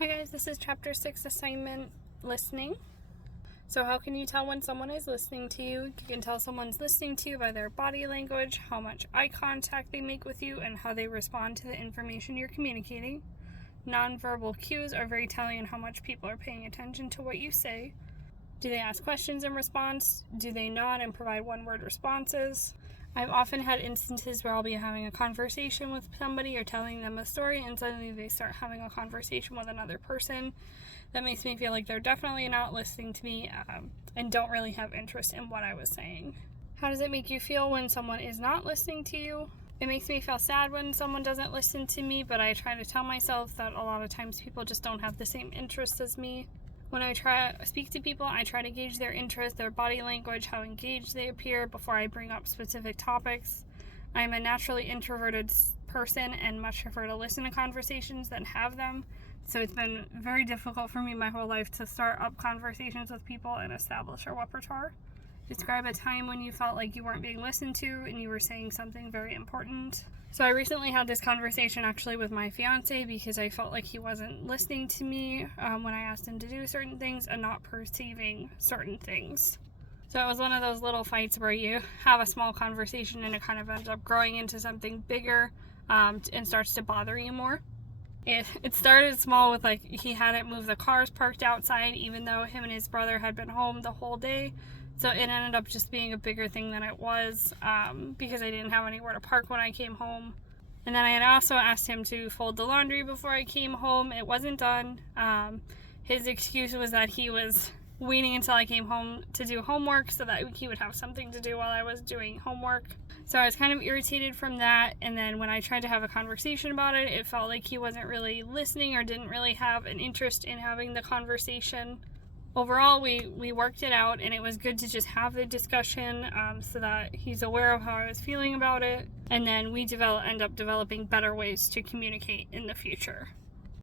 Hi guys, this is chapter 6 assignment listening. So how can you tell when someone is listening to you? You can tell someone's listening to you by their body language, how much eye contact they make with you, and how they respond to the information you're communicating. Nonverbal cues are very telling in how much people are paying attention to what you say. Do they ask questions in response? Do they nod and provide one-word responses? I've often had instances where I'll be having a conversation with somebody or telling them a story, and suddenly they start having a conversation with another person. That makes me feel like they're definitely not listening to me and don't really have interest in what I was saying. How does it make you feel when someone is not listening to you? It makes me feel sad when someone doesn't listen to me, but I try to tell myself that a lot of times people just don't have the same interests as me. When I try to speak to people, I try to gauge their interest, their body language, how engaged they appear before I bring up specific topics. I'm a naturally introverted person and much prefer to listen to conversations than have them. So it's been very difficult for me my whole life to start up conversations with people and establish a repertoire. Describe a time when you felt like you weren't being listened to and you were saying something very important. So I recently had this conversation actually with my fiance because I felt like he wasn't listening to me when I asked him to do certain things and not perceiving certain things. So it was one of those little fights where you have a small conversation and it kind of ends up growing into something bigger and starts to bother you more. It started small with like he hadn't moved the cars parked outside even though him and his brother had been home the whole day. So it ended up just being a bigger thing than it was because I didn't have anywhere to park when I came home. And then I had also asked him to fold the laundry before I came home. It wasn't done. His excuse was that he was waiting until I came home to do homework so that he would have something to do while I was doing homework. So I was kind of irritated from that, and then when I tried to have a conversation about it, it felt like he wasn't really listening or didn't really have an interest in having the conversation. Overall, we worked it out, and it was good to just have the discussion so that he's aware of how I was feeling about it, and then we end up developing better ways to communicate in the future.